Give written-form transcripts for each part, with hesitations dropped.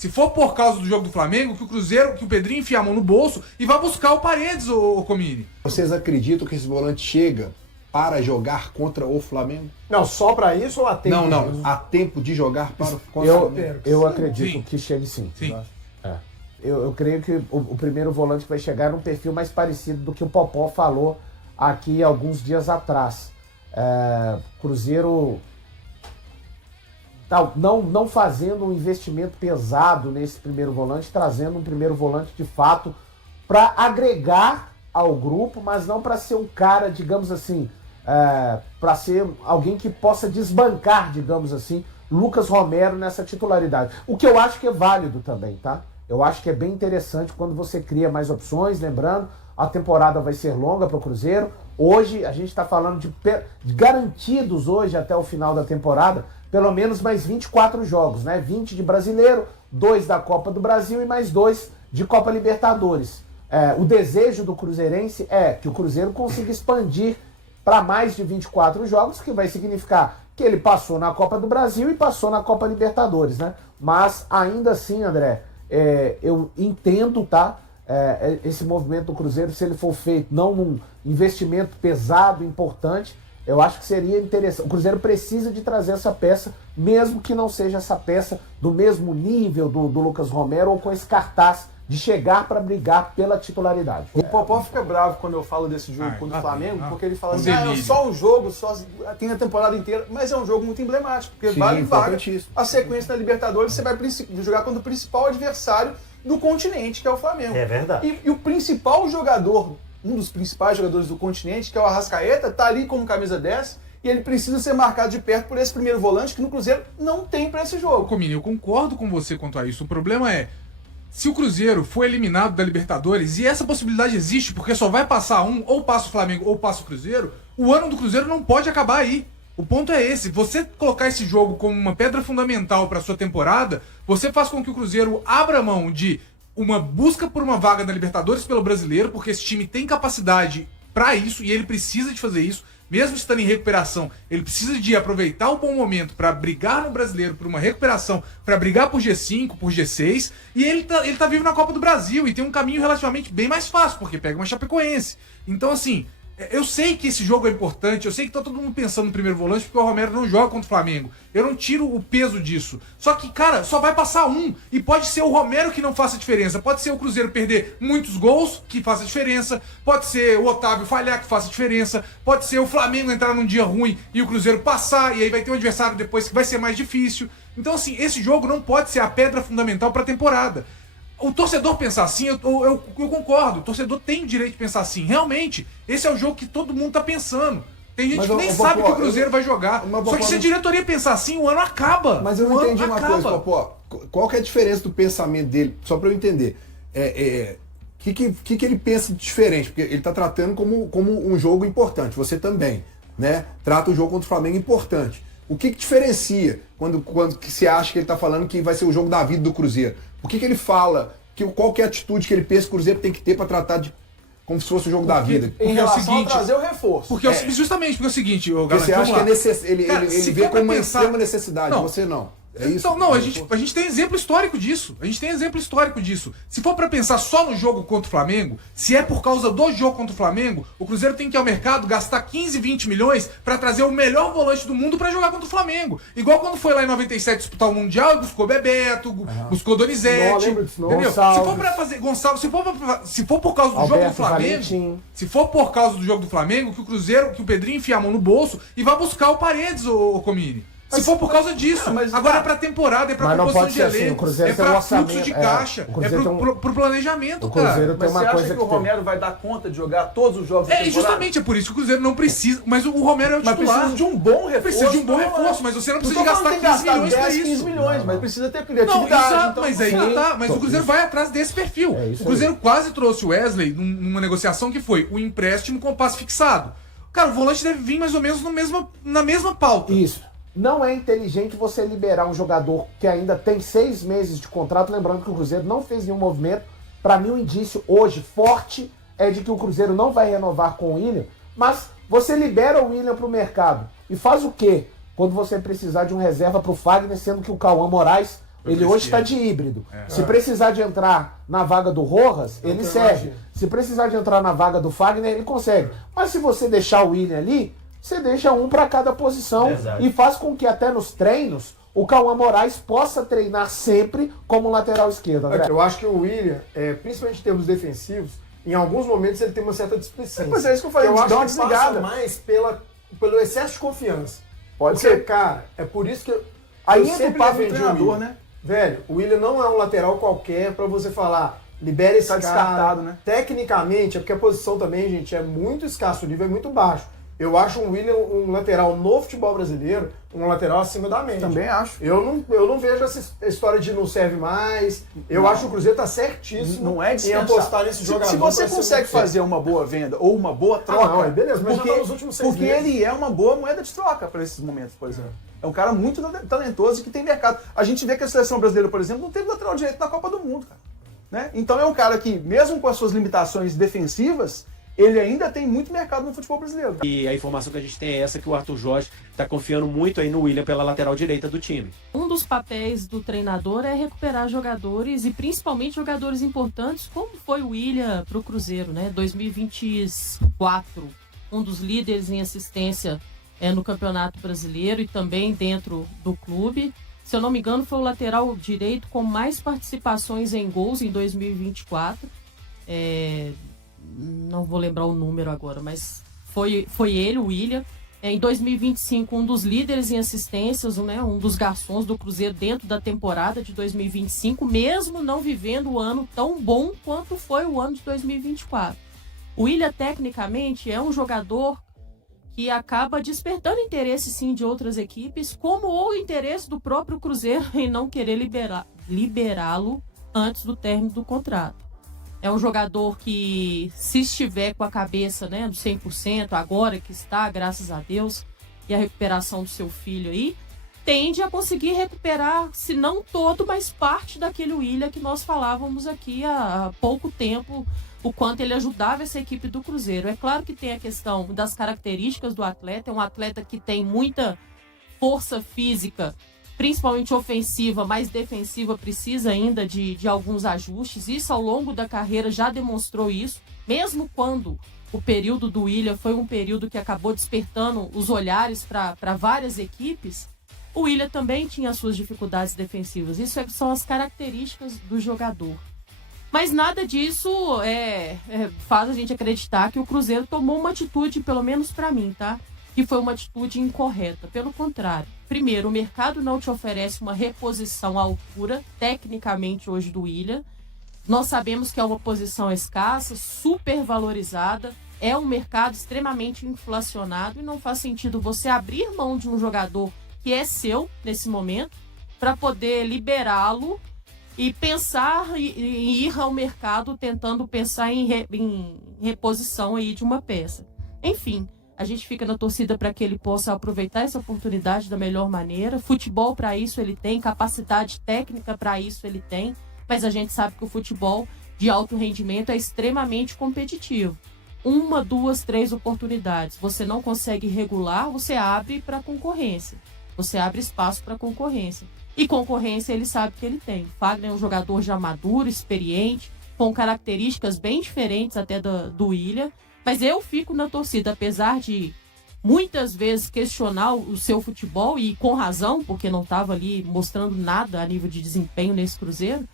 Se for por causa do jogo do Flamengo, que o Cruzeiro, que o Pedrinho enfia a mão no bolso e vai buscar o Paredes, ô Comini. Vocês acreditam que esse volante chega para jogar contra o Flamengo? Não, só pra isso ou há tempo? Não. Há tempo de jogar para contra o Flamengo? Eu acredito que chegue sim. Sim. Eu creio que o primeiro volante vai chegar num perfil mais parecido do que o Popó falou aqui alguns dias atrás. Cruzeiro não fazendo um investimento pesado nesse primeiro volante, trazendo um primeiro volante de fato para agregar ao grupo, mas não para ser um cara, digamos assim, para ser alguém que possa desbancar, digamos assim, Lucas Romero nessa titularidade. O que eu acho que é válido também, tá? Eu acho que é bem interessante quando você cria mais opções, lembrando, a temporada vai ser longa para o Cruzeiro. Hoje, a gente está falando de garantidos hoje até o final da temporada, pelo menos mais 24 jogos, né? 20 de Brasileiro, 2 da Copa do Brasil e mais 2 de Copa Libertadores. O desejo do cruzeirense é que o Cruzeiro consiga expandir para mais de 24 jogos, que vai significar que ele passou na Copa do Brasil e passou na Copa Libertadores, né? Mas ainda assim, André, eu entendo, tá? Esse movimento do Cruzeiro, se ele for feito não num investimento pesado, importante, eu acho que seria interessante. O Cruzeiro precisa de trazer essa peça, mesmo que não seja essa peça do mesmo nível do Lucas Romero ou com esse cartaz de chegar para brigar pela titularidade. O Popó fica bravo quando eu falo desse jogo contra o Flamengo, porque ele fala assim, é só um jogo, tem a temporada inteira, mas é um jogo muito emblemático, porque vale vaga. A sequência da Libertadores, você vai jogar contra o principal adversário do continente, que é o Flamengo. É verdade. E o principal jogador, um dos principais jogadores do continente, que é o Arrascaeta, tá ali como camisa 10, e ele precisa ser marcado de perto por esse primeiro volante que no Cruzeiro não tem para esse jogo. Comini, eu concordo com você quanto a isso. O problema é, se o Cruzeiro for eliminado da Libertadores, e essa possibilidade existe, porque só vai passar um, ou passa o Flamengo ou passa o Cruzeiro, o ano do Cruzeiro não pode acabar aí. O ponto é esse, você colocar esse jogo como uma pedra fundamental para sua temporada, você faz com que o Cruzeiro abra mão de uma busca por uma vaga na Libertadores pelo Brasileiro, porque esse time tem capacidade para isso e ele precisa de fazer isso, mesmo estando em recuperação, ele precisa de aproveitar o bom momento para brigar no Brasileiro por uma recuperação, para brigar por G5, por G6, e ele tá vivo na Copa do Brasil e tem um caminho relativamente bem mais fácil, porque pega uma Chapecoense. Então assim, eu sei que esse jogo é importante, eu sei que tá todo mundo pensando no primeiro volante porque o Romero não joga contra o Flamengo. Eu não tiro o peso disso. Só que, cara, só vai passar um. E pode ser o Romero que não faça diferença. Pode ser o Cruzeiro perder muitos gols que faça diferença. Pode ser o Otávio falhar que faça diferença. Pode ser o Flamengo entrar num dia ruim e o Cruzeiro passar. E aí vai ter um adversário depois que vai ser mais difícil. Então, assim, esse jogo não pode ser a pedra fundamental pra temporada. O torcedor pensar assim, eu concordo, o torcedor tem o direito de pensar assim. Realmente, esse é o jogo que todo mundo tá pensando. Tem gente que nem sabe que o Cruzeiro vai jogar. Só que se a diretoria pensar assim, o ano acaba. Mas eu não entendi uma coisa, Popó. Qual que é a diferença do pensamento dele? Só pra eu entender. Que ele pensa diferente? Porque ele tá tratando como um jogo importante. Você também, né? Trata o jogo contra o Flamengo importante. O que diferencia quando que você acha que ele tá falando que vai ser o jogo da vida do Cruzeiro? O que ele fala? Qual que é a atitude que ele pensa que o Cruzeiro tem que ter para tratar de como se fosse o jogo da vida? Em relação a trazer o reforço. Porque justamente porque é o seguinte, o Você acha que ele vê como uma pensar... extrema necessidade, você não. É isso? Então, não, a gente tem exemplo histórico disso. Se for pra pensar só no jogo contra o Flamengo, se é por causa do jogo contra o Flamengo, o Cruzeiro tem que ir ao mercado gastar 15, 20 milhões pra trazer o melhor volante do mundo pra jogar contra o Flamengo. Igual quando foi lá em 97 disputar o Mundial, buscou Bebeto, buscou Donizete. Entendeu? Se for pra fazer Gonçalo, se for por causa do jogo do Flamengo, se for por causa do jogo do Flamengo, que o Pedrinho enfia a mão no bolso e vai buscar o Paredes, ô Comini. Se for por causa disso, agora é pra temporada, é pra composição de elenco, é pra fluxo de caixa, é pro planejamento, cara. Mas você acha que o Romero vai dar conta de jogar todos os jogos da temporada? Justamente, é por isso que o Cruzeiro não precisa, mas o Romero é o titular. Mas precisa de um bom reforço. Precisa de um bom reforço, mas você não precisa gastar 15 milhões pra isso. 15 milhões, mas precisa ter Não, criatividade. exato, mas aí não tá. Mas o Cruzeiro vai atrás desse perfil. O Cruzeiro quase trouxe o Wesley numa negociação que foi o empréstimo com passe fixado. Cara, o volante deve vir mais ou menos na mesma pauta. Isso. Não é inteligente você liberar um jogador que ainda tem 6 meses de contrato, lembrando que o Cruzeiro não fez nenhum movimento. Para mim, o indício hoje forte é de que o Cruzeiro não vai renovar com o William, mas você libera o William para o mercado. E faz o quê? Quando você precisar de um reserva para o Fagner, sendo que o Cauã Moraes Ele hoje está de híbrido. Se precisar de entrar na vaga do Rojas, ele serve. Se precisar de entrar na vaga do Fagner, ele consegue. Mas se você deixar o William ali, você deixa um para cada posição. Exato. E faz com que até nos treinos o Cauã Moraes possa treinar sempre como lateral esquerdo. André. Eu acho que o William, principalmente em termos defensivos, em alguns momentos ele tem uma certa displicência. Mas é isso que eu falei, eu acho que ele passa mais pelo excesso de confiança. Pode ser. Cara, é por isso que aí entra o papo do treinador, né? Velho, o William não é um lateral qualquer pra você falar, libera esse cara. Descartado, né? Tecnicamente, é porque a posição também, gente, é muito escasso, o nível é muito baixo. Eu acho o William um lateral no futebol brasileiro, um lateral acima da média. Também acho. Eu não vejo essa história de não serve mais. Eu acho que o Cruzeiro tá certíssimo não é em apostar nesse jogador. Se você consegue fazer uma boa venda ou uma boa troca, beleza, mas já tá nos últimos 6 meses. Porque ele é uma boa moeda de troca para esses momentos, por exemplo. É um cara muito talentoso e que tem mercado. A gente vê que a seleção brasileira, por exemplo, não teve lateral direito na Copa do Mundo, cara. Né? Então é um cara que, mesmo com as suas limitações defensivas, ele ainda tem muito mercado no futebol brasileiro. E a informação que a gente tem é essa, que o Arthur Jorge está confiando muito aí no William pela lateral direita do time. Um dos papéis do treinador é recuperar jogadores e principalmente jogadores importantes, como foi o William para o Cruzeiro, né? 2024, um dos líderes em assistência no Campeonato Brasileiro e também dentro do clube. Se eu não me engano, foi o lateral direito com mais participações em gols em 2024. Não vou lembrar o número agora, mas foi ele, o William. Em 2025, um dos líderes em assistências, né, um dos garçons do Cruzeiro dentro da temporada de 2025, mesmo não vivendo o ano tão bom quanto foi o ano de 2024. O William, tecnicamente, é um jogador que acaba despertando interesse, sim, de outras equipes, como o interesse do próprio Cruzeiro em não querer liberá-lo antes do término do contrato. É um jogador que, se estiver com a cabeça, né, do 100%, agora que está, graças a Deus, e a recuperação do seu filho aí, tende a conseguir recuperar, se não todo, mas parte daquele William que nós falávamos aqui há pouco tempo, o quanto ele ajudava essa equipe do Cruzeiro. É claro que tem a questão das características do atleta, é um atleta que tem muita força física, principalmente ofensiva, mas defensiva precisa ainda de alguns ajustes. Isso ao longo da carreira já demonstrou isso, mesmo quando o período do William foi um período que acabou despertando os olhares para várias equipes. O William também tinha suas dificuldades defensivas. Isso são as características do jogador. Mas nada disso faz a gente acreditar que o Cruzeiro tomou uma atitude, pelo menos para mim, tá? Que foi uma atitude incorreta. Pelo contrário. Primeiro, o mercado não te oferece uma reposição à altura, tecnicamente, hoje do William. Nós sabemos que é uma posição escassa, super valorizada, é um mercado extremamente inflacionado e não faz sentido você abrir mão de um jogador que é seu nesse momento para poder liberá-lo e pensar em ir ao mercado tentando pensar em reposição aí de uma peça. Enfim, a gente fica na torcida para que ele possa aproveitar essa oportunidade da melhor maneira. Futebol para isso ele tem, capacidade técnica para isso ele tem, mas a gente sabe que o futebol de alto rendimento é extremamente competitivo. 1, 2, 3 oportunidades. Você não consegue regular, você abre para concorrência. Você abre espaço para concorrência. E concorrência ele sabe que ele tem. Fagner é um jogador já maduro, experiente, com características bem diferentes até do William. Mas eu fico na torcida, apesar de muitas vezes questionar o seu futebol, e com razão, porque não estava ali mostrando nada a nível de desempenho nesse Cruzeiro.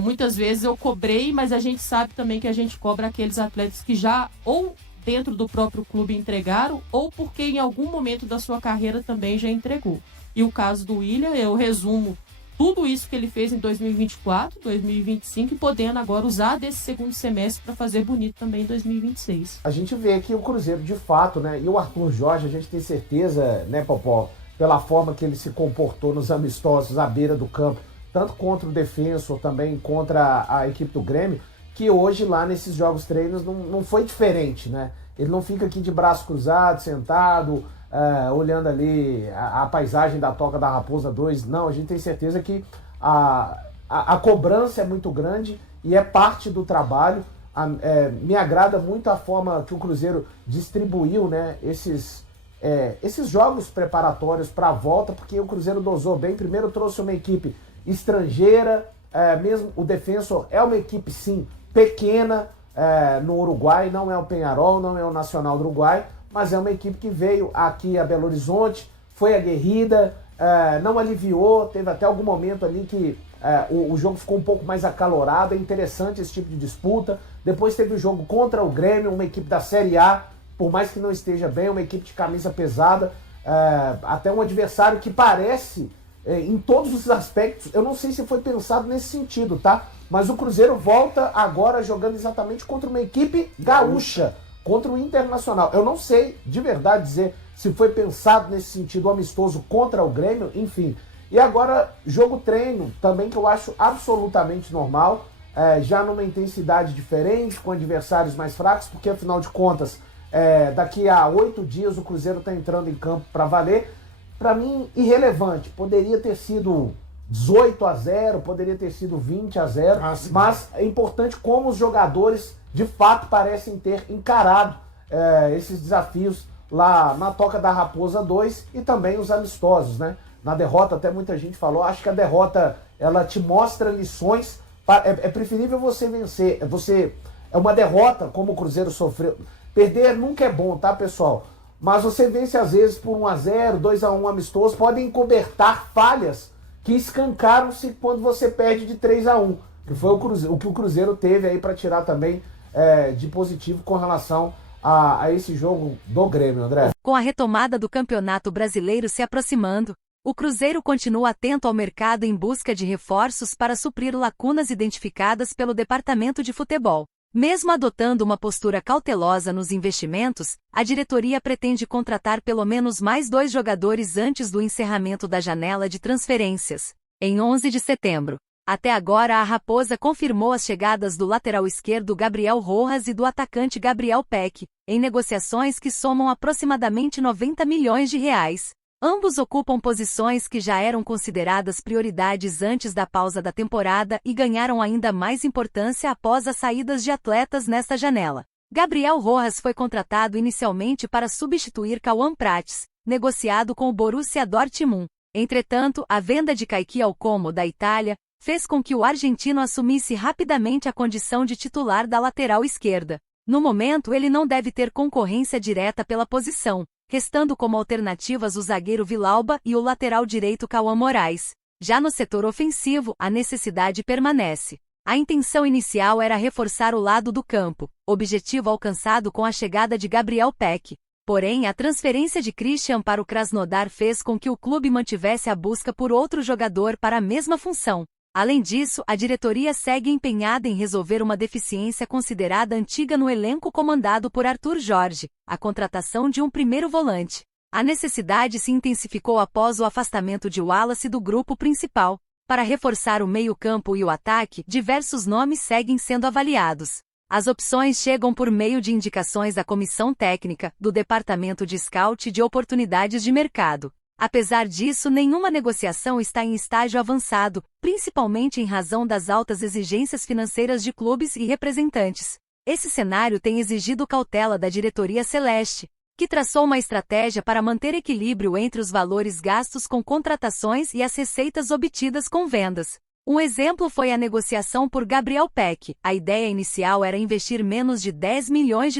Muitas vezes eu cobrei, mas a gente sabe também que a gente cobra aqueles atletas que já ou dentro do próprio clube entregaram, ou porque em algum momento da sua carreira também já entregou. E o caso do William, eu resumo tudo isso que ele fez em 2024, 2025 e podendo agora usar desse segundo semestre para fazer bonito também em 2026. A gente vê que o Cruzeiro, de fato, né, e o Arthur Jorge, a gente tem certeza, né, Popó, pela forma que ele se comportou nos amistosos à beira do campo, tanto contra o Defensor, também contra a equipe do Grêmio, que hoje lá nesses jogos treinos não foi diferente, né? Ele não fica aqui de braço cruzado, sentado, olhando ali a paisagem da Toca da Raposa 2. Não, a gente tem certeza que a cobrança é muito grande e é parte do trabalho. Me agrada muito a forma que o Cruzeiro distribuiu, né, esses jogos preparatórios para a volta, porque o Cruzeiro dosou bem. Primeiro trouxe uma equipe estrangeira, mesmo o Defensor é uma equipe, sim, pequena no Uruguai, não é o Peñarol, não é o Nacional do Uruguai, mas é uma equipe que veio aqui a Belo Horizonte, foi aguerrida, não aliviou, teve até algum momento ali que o jogo ficou um pouco mais acalorado, é interessante esse tipo de disputa. Depois teve o jogo contra o Grêmio, uma equipe da Série A, por mais que não esteja bem, uma equipe de camisa pesada, até um adversário que parece, em todos os aspectos, eu não sei se foi pensado nesse sentido, tá? Mas o Cruzeiro volta agora jogando exatamente contra uma equipe gaúcha, contra o Internacional. Eu não sei, de verdade, dizer se foi pensado nesse sentido amistoso contra o Grêmio, enfim. E agora, jogo-treino, também que eu acho absolutamente normal, já numa intensidade diferente, com adversários mais fracos, porque afinal de contas, daqui a 8 dias o Cruzeiro está entrando em campo para valer. Para mim, irrelevante. Poderia ter sido 18-0, poderia ter sido 20-0, mas é importante como os jogadores de fato parecem ter encarado esses desafios lá na Toca da Raposa 2 e também os amistosos, né? Na derrota, até muita gente falou, acho que a derrota, ela te mostra lições, é preferível você vencer, é uma derrota como o Cruzeiro sofreu, perder nunca é bom, tá, pessoal? Mas você vence às vezes por 1-0, 2-1 amistoso, podem encobertar falhas que escancaram-se quando você perde de 3-1, que foi o que o Cruzeiro teve aí para tirar também de positivo com relação a esse jogo do Grêmio, André. Com a retomada do Campeonato Brasileiro se aproximando, o Cruzeiro continua atento ao mercado em busca de reforços para suprir lacunas identificadas pelo Departamento de Futebol. Mesmo adotando uma postura cautelosa nos investimentos, a diretoria pretende contratar pelo menos mais 2 jogadores antes do encerramento da janela de transferências, em 11 de setembro. Até agora a Raposa confirmou as chegadas do lateral esquerdo Gabriel Rojas e do atacante Gabriel Peck, em negociações que somam aproximadamente R$90 milhões. Ambos ocupam posições que já eram consideradas prioridades antes da pausa da temporada e ganharam ainda mais importância após as saídas de atletas nesta janela. Gabriel Rojas foi contratado inicialmente para substituir Cauã Prates, negociado com o Borussia Dortmund. Entretanto, a venda de Kaique ao Como da Itália fez com que o argentino assumisse rapidamente a condição de titular da lateral esquerda. No momento, ele não deve ter concorrência direta pela posição, restando como alternativas o zagueiro Vilauba e o lateral direito Cauã Moraes. Já no setor ofensivo, a necessidade permanece. A intenção inicial era reforçar o lado do campo, objetivo alcançado com a chegada de Gabriel Peck. Porém, a transferência de Christian para o Krasnodar fez com que o clube mantivesse a busca por outro jogador para a mesma função. Além disso, a diretoria segue empenhada em resolver uma deficiência considerada antiga no elenco comandado por Arthur Jorge, a contratação de um primeiro volante. A necessidade se intensificou após o afastamento de Wallace do grupo principal. Para reforçar o meio-campo e o ataque, diversos nomes seguem sendo avaliados. As opções chegam por meio de indicações da comissão técnica, do Departamento de Scout e de Oportunidades de Mercado. Apesar disso, nenhuma negociação está em estágio avançado, principalmente em razão das altas exigências financeiras de clubes e representantes. Esse cenário tem exigido cautela da diretoria celeste, que traçou uma estratégia para manter equilíbrio entre os valores gastos com contratações e as receitas obtidas com vendas. Um exemplo foi a negociação por Gabriel Peck. A ideia inicial era investir menos de $10 milhões.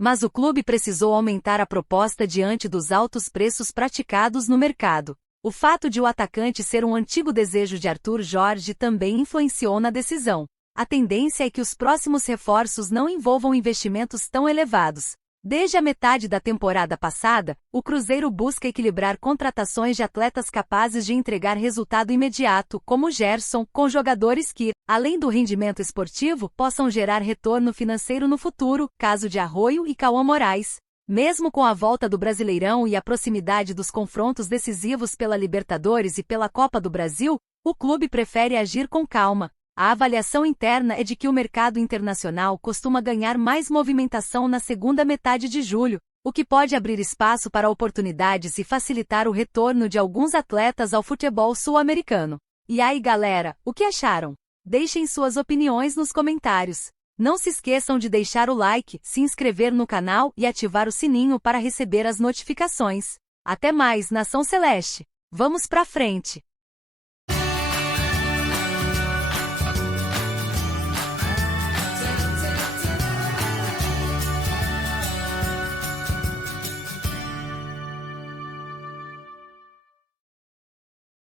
Mas o clube precisou aumentar a proposta diante dos altos preços praticados no mercado. O fato de o atacante ser um antigo desejo de Arthur Jorge também influenciou na decisão. A tendência é que os próximos reforços não envolvam investimentos tão elevados. Desde a metade da temporada passada, o Cruzeiro busca equilibrar contratações de atletas capazes de entregar resultado imediato, como Gerson, com jogadores que, além do rendimento esportivo, possam gerar retorno financeiro no futuro, caso de Arroio e Cauã Moraes. Mesmo com a volta do Brasileirão e a proximidade dos confrontos decisivos pela Libertadores e pela Copa do Brasil, o clube prefere agir com calma. A avaliação interna é de que o mercado internacional costuma ganhar mais movimentação na segunda metade de julho, o que pode abrir espaço para oportunidades e facilitar o retorno de alguns atletas ao futebol sul-americano. E aí, galera, o que acharam? Deixem suas opiniões nos comentários. Não se esqueçam de deixar o like, se inscrever no canal e ativar o sininho para receber as notificações. Até mais, Nação Celeste! Vamos pra frente!